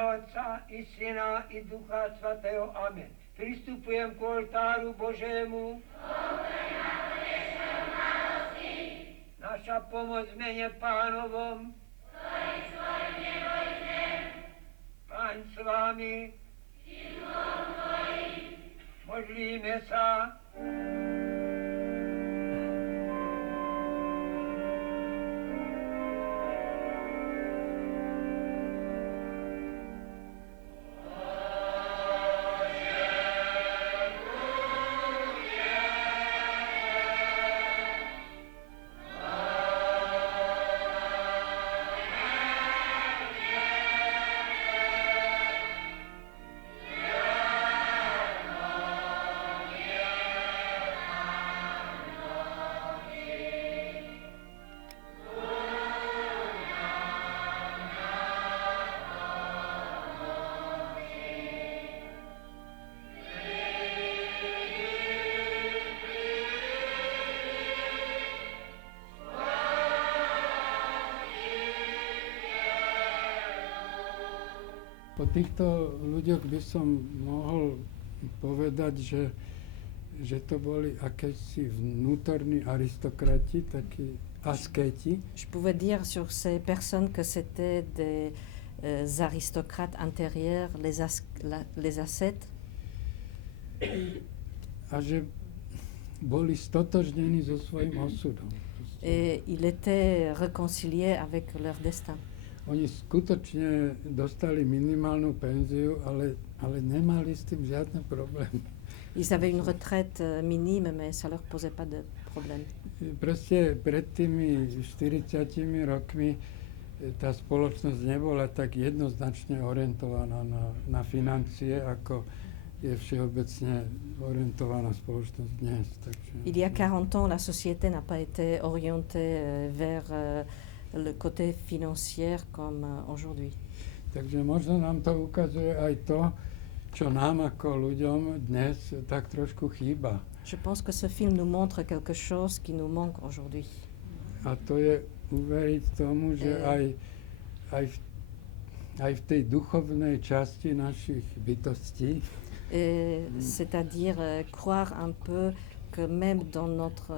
Otca i Syna i Ducha Svatého. Amen. Pristupujem k oltáru Božému. Naša pomoc v mene Pánovom. Pán s vámi. Modlíme sa. Po týchto ľuďoch by som mohol povedať, že to boli akési vnútorní aristokrati, takí askéti. Je pouvais dire sur ces personnes que c'était des aristocrates intérieurs, les ascètes. A že boli stotožnení so svojím osudom. Et il était réconcilié avec leur destin. Oni skutočne dostali minimálnu penziu, ale nemali s tým žiadne problémy. Ils avaient une retraite minime, mais ça leur posait pas de problème. Proste pred tými 40 rokmi tá spoločnosť nebola tak jednoznačne orientovaná na financie, ako je všeobecne orientovaná spoločnosť dnes. Takže, il y a 40 ans, la société n'a pas été orientée vers le côté financier comme aujourd'hui. Takže možno nám to ukazuje aj to, čo nám ako ľuďom dnes tak trošku chýba. Je pense que ce film nous montre quelque chose qui nous manque aujourd'hui. A to je uveriť tomu, že aj v tej duchovnej časti našich bytostí, c'est-à-dire croire un peu que même dans notre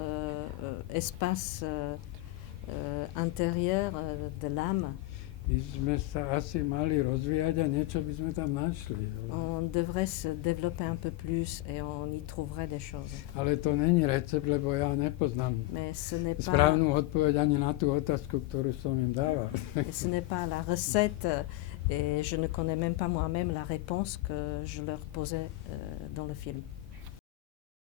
espace intérieur de l'âme, by sme sa asi mali rozvíjať a niečo by sme tam našli. on devrait se développer un peu plus et on y trouverait des choses. Ale to není recept, lebo ja nepoznám Mais ce n'est pas, správnu odpoveď ani na tú otázku, ktorú som im dával. ce n'est pas la recette et je ne connais même pas moi-même la réponse que je leur posais dans le film.